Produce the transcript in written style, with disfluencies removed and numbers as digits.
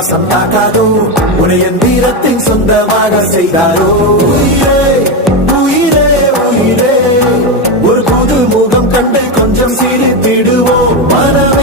வாசம் தாக்காதோ உடைய வீரத்தின் சொந்தமாக செய்தாரோ உயிரே உயிரே உயிரே ஒரு புது முகம் கண்டு கொஞ்சம் சிரித்திடுவோம் மனம்